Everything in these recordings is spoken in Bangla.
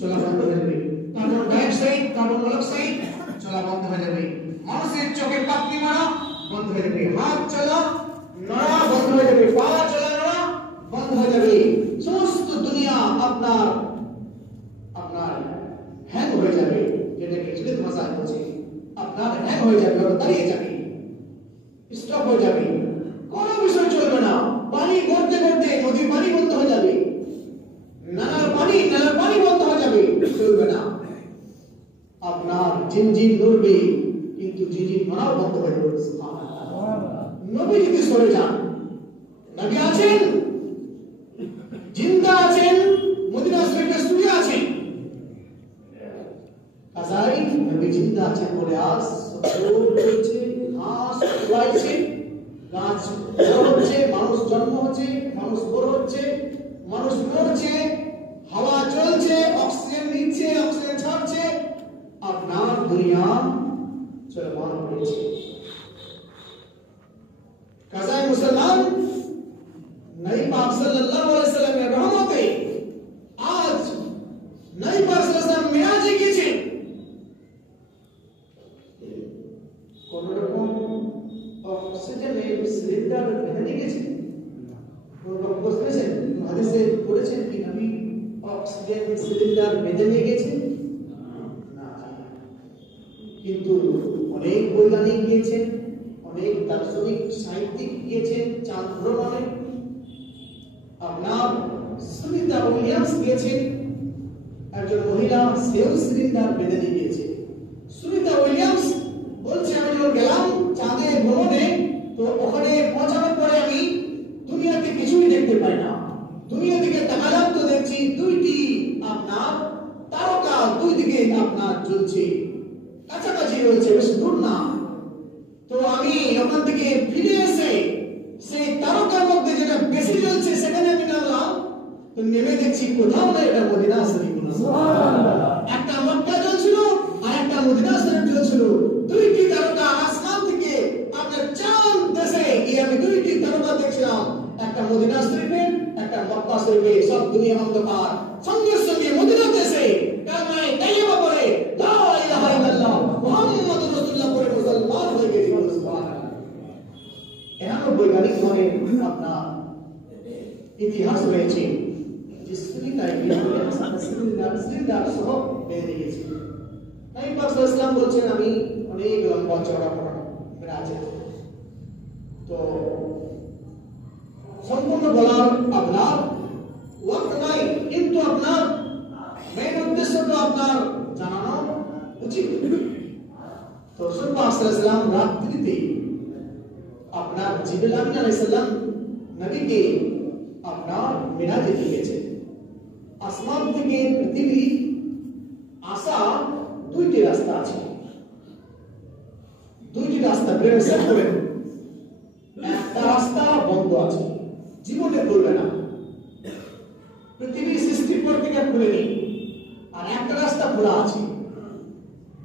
চলা বন্ধ হয়ে যাবে, কার্বন ডাইঅক্সাইড কার্বন মনোক্সাইড চলা বন্ধ হয়ে যাবে, মানুষের চোখে পাপড়ি মারা বন্ধ হয়ে যাবে, হাত চলা নড়া বন্ধ হয়ে যাবে, পা চলা নড়া বন্ধ হয়ে যাবে, সমস্ত দুনিয়া আপনার আপনার হ্যাং হয়ে যাবে, যেটাকে ইংরেজি ভাষায় বলছে আপনার হ্যাং হয়ে যাবে, দাঁড়িয়ে যাবে, স্টপ হয়ে যাবে, কোনো বিষয় চলবে না, পানি গড়তে গড়তে নদীর পানি বন্ধ হয়ে যাবে, নালার পানি বন্ধ হয়ে যাবে, চলবে না, আপনার জিনজিন লড়বে কিন্তু জিনজিন মারাও বন্ধ হয়ে যাবে। নবী যদি সরে যান, নবী আছেন, জিন্দা আছেন, মদিনা শরীফে শুয়ে আছেন, কাজাই নবী জিন্দা আছেন বলে আজ চলছে, ঘাস উড়াইছে, গাছ বড় হচ্ছে, মানুষ জন্ম হচ্ছে, মানুষ বড় হচ্ছে, মানুষ মরছে, হাওয়া চলছে, অক্সিজেন নিচ্ছে, অক্সিজেন ছাড়ছে, আপনার দুনিয়া চলমান হয়েছে। কাজাই মুসলমান নবী পাক সাল্লাল্লাহু আলাইহি ওয়াসাল্লামের রহমতে আজ নবী পাক সাল্লাল্লাহু আলাইহি ওয়াসাল্লাম মিরাজে গিয়েছেন, কোন রকম অক্সিজেনের সিলিন্ডার ভেঙে গেছে, বুঝতেছেন হাদিসে পড়েছেন কি নবী অক্সিজেন সিলিন্ডার ভেঙে নিয়ে গেছে না, কিন্তু অনেক বৈজ্ঞানিক গিয়েছেন, অনেক দার্শনিক সাহিত্যিক গিয়েছেন চাঁদ ভ্রমণে, আপনার সুনিতা উইলিয়ামস গিয়েছেন, একজন মহিলা সেও সিলিন্ডার বেঁধে নিয়ে গিয়েছে, সুনিতা উইলিয়ামস বলছে আমি যখন গেলাম চাঁদে ভ্রমণে, তো ওখানে পৌঁছানোর পরে আমি দুনিয়াতে কিছুই দেখতে পাই না, দুনিয়া দিকে তাকালাম তো দেখছি দুইটি আপনার তারকা দুই দিকে আপনার জ্বলছে, কাছাকাছি রয়েছে, বেশি দূর না, তো আমি ওখান থেকে ফিরে এসে সেই তারকার মধ্যে যেটা বেশি জ্বলছে সেখানে আমি নামলাম, তো নেমে দেখছি কোথাও না এটা মদিনা শরীফ, একটা মক্কা জ্বলছিল আর একটা মদিনা শরীফ জ্বলছিল, দুইটি তারকা আসমান থেকে আপনার চাঁদ দেশে গিয়ে আমি দুইটি তারকা দেখছিলাম, একটা মদিনা শরীফে একটা মক্কা শরীফে, সব দুনিয়া অন্ধকার, সঙ্গে সঙ্গে মদিনা দেশে কালমায়ে তাইয়্যিবা পড়ে লা ইলাহা ইল্লাল্লাহ মুহাম্মাদুর রাসূলুল্লাহ পড়ে মুসলমান হয়ে গেছে, সুবহানাল্লাহ। এমন বৈজ্ঞানিক ভাবে আপনার ইতিহাস রয়েছে যে সিলিন্ডার সহ বেরিয়ে গেছে। নবী পাক সাল্লাল্লাহু আলাইহি ওয়াসাল্লাম বলছেন আমি অনেক লম্বা চওড়া আছে, তো সম্পূর্ণ বলার আপনার ওয়াক্ত নাই, কিন্তু আপনার মেইন উদ্দেশ্য তো আপনার জানানো উচিত। তো রাসূল পাক সাল্লাল্লাহু আলাইহি ওয়াসাল্লাম রাত্রিতে আপনার জিবরিল আমিন আলাইহিস সালাম নবীকে আপনার মিরাজে নিয়ে গেছেন, আসমান থেকে পৃথিবী আসা দুইটি রাস্তা আছে, দুইটি রাস্তা ব্রেন সেট করেন, একটা রাস্তা বন্ধ আছে, জীবনে খুলবে না, পৃথিবী সৃষ্টির পর থেকে খুলেনি, আর একটা রাস্তা খোলা আছে,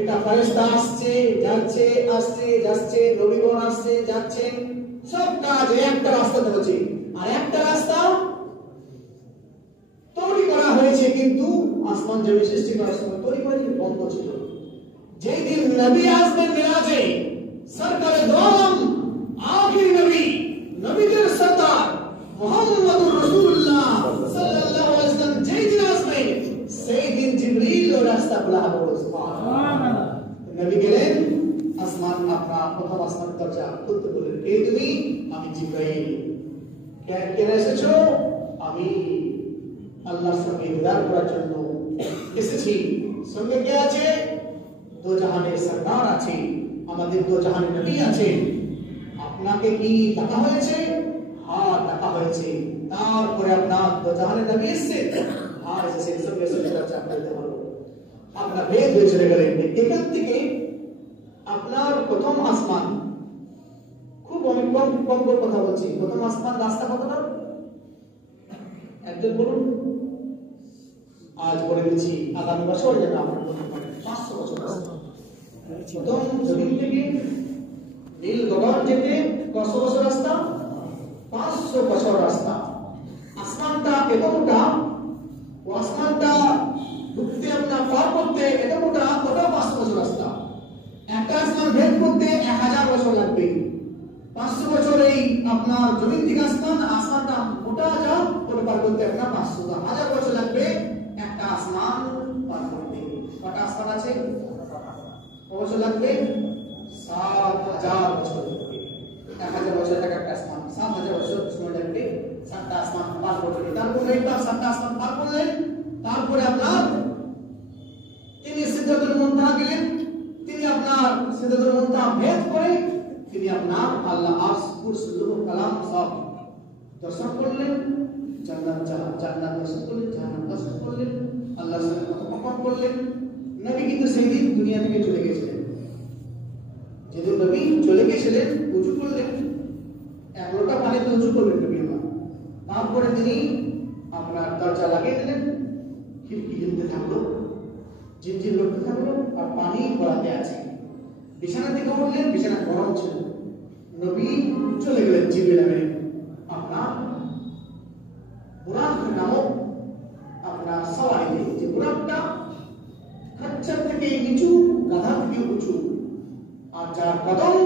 এটা ফেরেশতা আসছে যাচ্ছে, আসছে যাচ্ছে, নবীগণ আসছে যাচ্ছেন, সব কাজ একটা রাস্তাতে হচ্ছে, আর একটা রাস্তা তৈরি করা হয়েছে কিন্তু আসমান জমি সৃষ্টি করার সময় তৈরি করেছে, বন্ধ ছিল। যেই দিন নবী আসবেন মিরাজে, সরকারে দোয়াম আখির নবী, নবীদের সরদার মুহাম্মদুর রাসূলুল্লাহ সাল্লাল্লাহু আলাইহি ওয়াসাল্লাম যেই দিন আসবেন, সেই দিন জিবরিল ও রাস্তা খোলা হবে, সুবহানাল্লাহ। নবী গেলেন আসমান, আপনার প্রথম আসমান দরজা খুলতে বললেন, কে তুমি? আমি জিবরাইল। কেন এসেছো? আমি আল্লাহর সঙ্গে দিদার করার জন্য এসেছি। সঙ্গে কে আছে? দো জাহানের সরদার আছে, আমাদের দো জাহানের নবী আছে। আপনাকে কি ডাকা হয়েছে? হ্যাঁ ডাকা হয়েছে। তারপরে আপনার দো জাহানের নবী এসেছে, হ্যাঁ এসেছে, সঙ্গে সঙ্গে দরজা খুলতে হলো, আপনার বেদ হয়ে চলে গেলেন। এখান থেকে আপনার প্রথম আসমান, খুব অনেক কম কথা বলছি, প্রথম আসমান রাস্তা কতটা একজন বলুন? আজ বলে দিচ্ছি, আগামী বছর যেন আপনার 500 বছর রাস্তা। প্রথম জমিন থেকে নীল গগন যেতে কত বছর রাস্তা? 500 বছর রাস্তা। আসমানটা এতটা, ও আসমানটা ঢুকতে করতে এটা মোটা ওটা 500 বছর রাস্তা, একটা আসমান ভেদ করতে 1000 বছর লাগবে। 500 বছর এই আপনার জমিন থেকে আসমানটা মোটা যা ওটা পার করতে আপনার 500 বছর লাগবে একটা আসমান পার করতে। কটা আসমান আছে? বছর লাগবে 7000 বছর লাগবে। 1000 বছর একটা আসমান, 7000 বছর সময় লাগবে 7টা আসমান পার করতে। তারপরে একবার 7টা আসমান পার করলেন, তারপরে আপনার তিনি সিদরাতুল মুনতাহা গেলেন, তিনি আপনার সিদরাতুল মুনতাহা ভেদ করে তিনি আপনার আল্লাহ আরশ, কুরসি, লৌহ, কালাম সব দর্শন করলেন। জান্নাত দর্শন করলেন, জাহান্নাম দর্শন করলেন, আল্লাহর সাথে কথোপকথন করলেন। নবী কিন্তু সেই দিন দুনিয়া থেকে চলে গিয়েছিলেন। যেদিন নবী চলে গিয়েছিলেন উযু করলেন, 1 লোটা পানিতে উযু করলেন নবী আমার। তারপরে তিনি আপনার দরজা লাগিয়ে দিলেন, খিড়কি জ্বলতে থাকলো, ঝিনঝিন লড়তে থাকলো, আর পানি গড়াতে আছে। বিছানা থেকে উঠলেন, বিছানা গরম ছিল। নবী চলে গেলেন জিবরিল আমিন আপনার বুরাক নামক আপনার সওয়ারিতে, যে বুরাকটা খচ্চর থেকে নিচু, গাধা থেকে উঁচু, আর যার কদম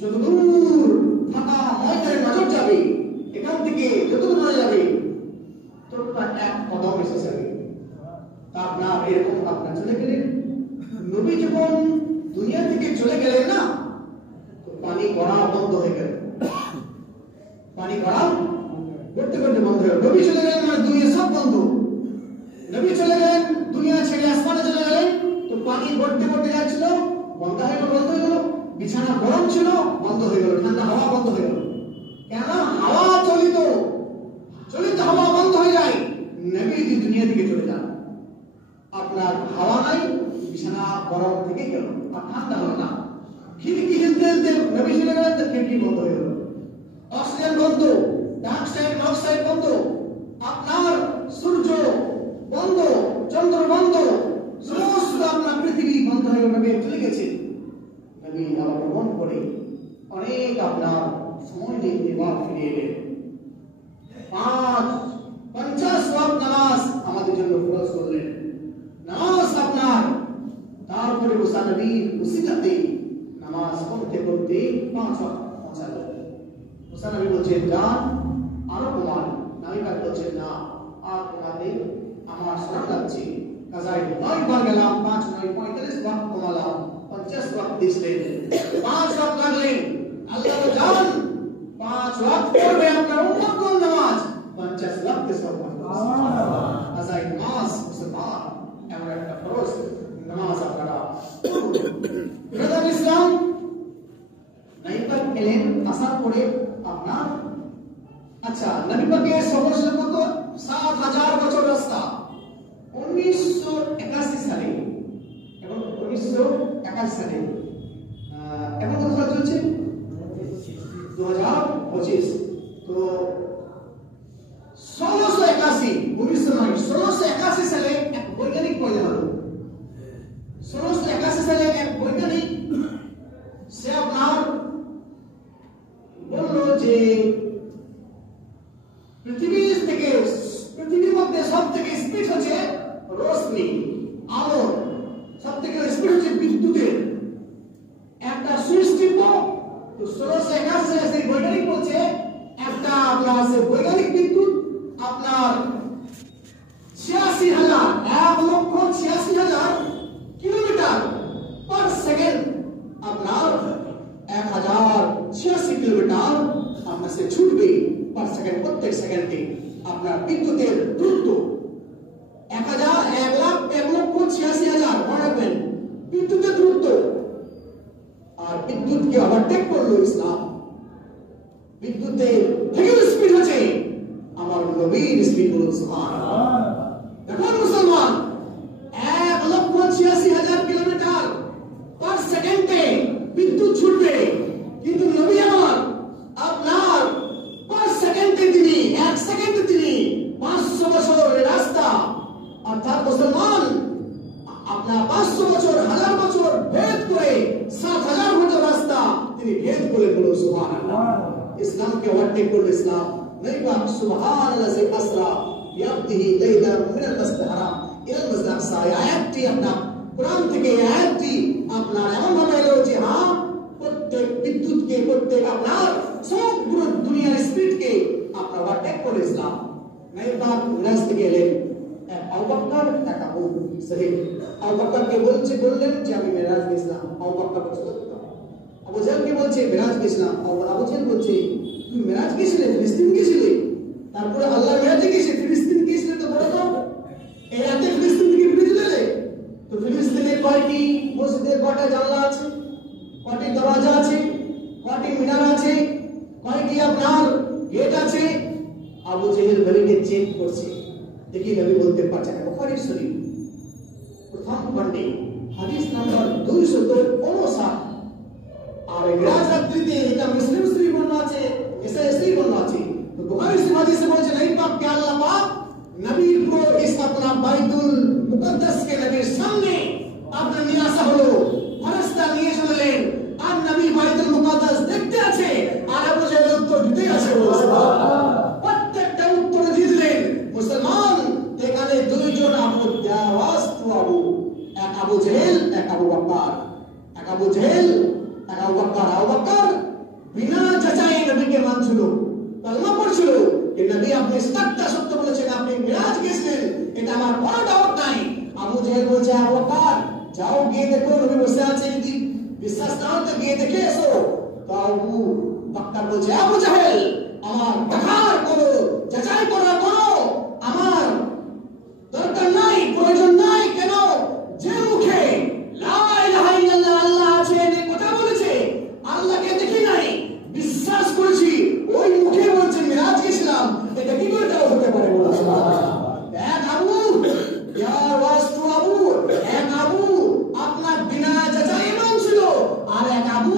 যতদূর ফাঁকা ময়দানে নজর যাবে, এখান থেকে যতদূর নজর যাবে ততটা এক কদম এসে যাবে। তা আপনার এরকম আপনার চলে গেলেন। নবী যখন দুনিয়া থেকে চলে গেলেন না, তো পানি গড়া বন্ধ হয়ে গেল। পানি গড়া করতে করতে বন্ধ হয়ে গেল। নবী চলে গেলেন মানে দুনিয়া সব বন্ধ। নবী চলে গেলেন, দুনিয়া ছেড়ে আসমানে চলে গেলেন, তো পানি গড়তে গড়তে যাচ্ছিল, বন্ধ হয়ে গেল। বিছানা গরম ছিল, বন্ধ হয়ে গেল। ঠান্ডা হাওয়া বন্ধ হয়ে গেল। কেন? হাওয়া চলিত হাওয়া বন্ধ হয়ে যায়। নবী যদি দুনিয়া থেকে চলে যান, আপনার হাওয়া নাই, বিছানা গরম থেকে গেল, আর ঠান্ডা হলো না। খিড়কি হিলতে হিলতে নবী চলে গেলেন, তো খিড়কি বন্ধ হয়ে গেল। অক্সিজেন বন্ধ, ডার্ক সাইড নর্থ সাইড বন্ধ, আপনার সূর্য বন্ধ, চন্দ্র বন্ধ, সমস্ত আপনার পৃথিবী বন্ধ হয়ে নবী চলে গেছে। নবী আবার ভ্রমণ করে অনেক আপনার সময় নিয়ে এবার ফিরে এলেন। 50 ওয়াক্ত নামাজ আমাদের জন্য ফরজ করলেন। নামাজ আপনার, তারপরে মুসা নবীর উসিলাতে নামাজ পড়তে পড়তে 5 ওয়াক্ত পৌঁছালো। মুসা নবী বলছেন, যান আরো কমান। নবী পাক বলছেন, না আর কমাতে আমার শরম লাগছে। কাজায় 9 বার গেলাম, 5 9 45 ওয়াক্ত কমালাম, 50 ওয়াক্ত দিলেন। 5 ওয়াক্ত লাগলেন। আল্লাহ জান 5 ওয়াক্ত পড়বে আপনার উম্মতগণ নামাজ, 50 ওয়াক্তে সব সুবহানাল্লাহ। কাজায় নামাজ মুসলমান এমন একটা ফরজ নামাজ আপনারা। ব্রাদার ইসলাম নবী পাক এলেন, আসার পরে আপনার আচ্ছা নবী পাকের সফর ছিল কত? 7000 বছর রাস্তা। 1981 সালে, এবং 1981 সালে এখন কত সাল চলছে? 2025। তো 1681 সালে এক বৈজ্ঞানিক পয়দা হলো। 1681 সালে এক বৈজ্ঞানিক সে আপনার বললো যে পৃথিবীর মধ্যে সব থেকে স্পিড হচ্ছে রোশনি, আলো, সব থেকে স্পিড হচ্ছে বিদ্যুতের। একটা সুইচ টিপো, তো 1681 সালে সেই বৈজ্ঞানিক বলছে একটা আপনার সে বৈজ্ঞানিক বিদ্যুৎ আপনার 86,000 1,86,000 কিলোমিটার পার সেকেন্ড, আপনার 1086 কিলোমিটার আপনার সে ছুটবে পার সেকেন্ড। প্রত্যেক সেকেন্ডে আপনার বিদ্যুতের দ্রুত 1,86,000 মনে রাখবেন বিদ্যুতের দ্রুত। আর বিদ্যুৎকে ওভারটেক করলো ইসলাম। বিদ্যুতের থেকে স্পিড হচ্ছে আমার নবীর স্পিড, বলুন সুবহানাল্লাহ। দেখুন মুসলমান, 1,86,000 কিলোমিটার পার সেকেন্ডে বিদ্যুৎ ছুটবে, কিন্তু নবী আমার আপনার পার সেকেন্ডে তিনি 1 সেকেন্ডে তিনি 500 বছরের রাস্তা, অর্থাৎ মুসলমান আপনার 500 বছর 1000 বছর ভেদ করে 7000 বছর রাস্তা তিনি ভেদ করে, বলুন সুবহানাল্লাহ। ইসলামকে ওভারটেক করলো ইসলাম। নবী পাক সুবহানাল্লাহ সে আসরা বিআবদিহি লাইলান মিনাল মাসজিদিল হারাম ইলাল মাসজিদিল মাদ্রাসায় আয়াতটি আপনার কোরআন থেকে আয়াতটি আপনার এমন ভাবে এলো যে হ্যাঁ প্রত্যেক বিদ্যুৎকে প্রত্যেক আপনার সমগ্র দুনিয়ার স্পিডকে আপনার ওভারটেক করে ইসলাম नहीं बात मिराज থেকে এলেন আবু বকর এক আবু সহিহ আবু বকরকে বললেন যে আমি মিরাজ গেছিলাম আবু বকর বলছে আবু জাহলকে বলছে মিরাজ গেছিলাম আবু জাহল বলছে তুমি মিরাজ গেছিলে ফিলিস্তিন গেছিলে তারপরে আল্লাহ মিরাজে গেছে ফিলিস্তিন গেছিলে তো বড় তো এই রাতে ফিলিস্তিন থেকে ফিরে এলে তো ফিলিস্তিনে কয়টি মসজিদের কয়টা জানলা আছে কয়টি দরজা আছে কয়টি মিনার আছে কয়টি আপনার গেট আছে আবু জেহেল নবীকে চেক করছে দেখি নবী বলতে পারছে না বুখারী শরীফ প্রথম খণ্ডে হাদিস নাম্বার 259 আর মিরাজ রাত্রিতে এটা মুসলিম শরীফ বর্ণনা আছে ইসহাক শরীফ বর্ণনা আছে তো বুখারী শরীফ হাদিসে বলছে নবী পাক কে আল্লাহ পাক নবী को इस अपना বাইতুল মুকদ্দাস के নবীর সামনে আপনার নিয়ে আসা হলো ফেরেশতা নিয়ে চলেন আর নবী বাইতুল মুকদ্দাস দেখতে আছে আর আবু জেহেল উত্তর দিতে আছে সুবহানাল্লাহ প্রত্যেকটা উত্তর দিয়ে দিলেন মুসলমান এখানে দুইজন আবু দাওয়াস্তু আবু এক আবু জেহেল এক আবু বকর এক আবু জেহেল এক আবু বকর বিনা যাচাই নবীকে মানছিল কলমা পড়ছিল যে নবী আপনি সত্যটা সত্য বলেছেন আপনি মিরাজ গেছেন এটা আমার কোনো ডাউট নাই আবু জেহেল বলছে আবু বকর যাও গিয়ে দেখো নবী বসে আছে যদি বিশ্বাস না হয় তো গিয়ে দেখে এসো তো আবু বকর বলছে আবু জেহেল আমার দেখার করো যাচাই করা করো আমার দরকার নাই প্রয়োজন নাই কেন যে মুখে লা ইলাহা ইল্লাল্লাহ আল্লাহ আছে এই কথা বলেছে আল্লাহকে দেখি নাই বিশ্বাস করেছি ওই মুখে বলছে মিরাজ গেছিলাম এটা কি করে দেওয়া হতে পারে বলা সুবহানাল্লাহ এক আবু ইয়ার ওয়াস্তু আবু এক আবু আপনার বিনা যাচাই মানছিল আর এক আবু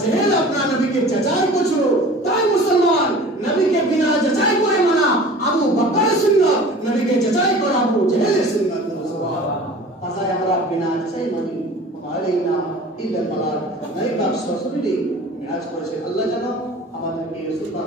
জেহেল আপনার নবীকে যাচাই করছিল তাই মুসলমান নবীকে বিনা যাচাই করে মানা আবু বকরের সুন্নাত নবীকে যাচাই করা আবু জেহেলের সুন্নাত সুবহানাল্লাহ তাই আমরা বিনা যাচাই মানি আমাদের নাম ইল্লা বালাগ নবী পাক সাল্লাল্লাহু আলাইহি ওয়াসাল্লাম মিরাজ করেছে আল্লাহ জানো আমাদেরকে রাসূল পাক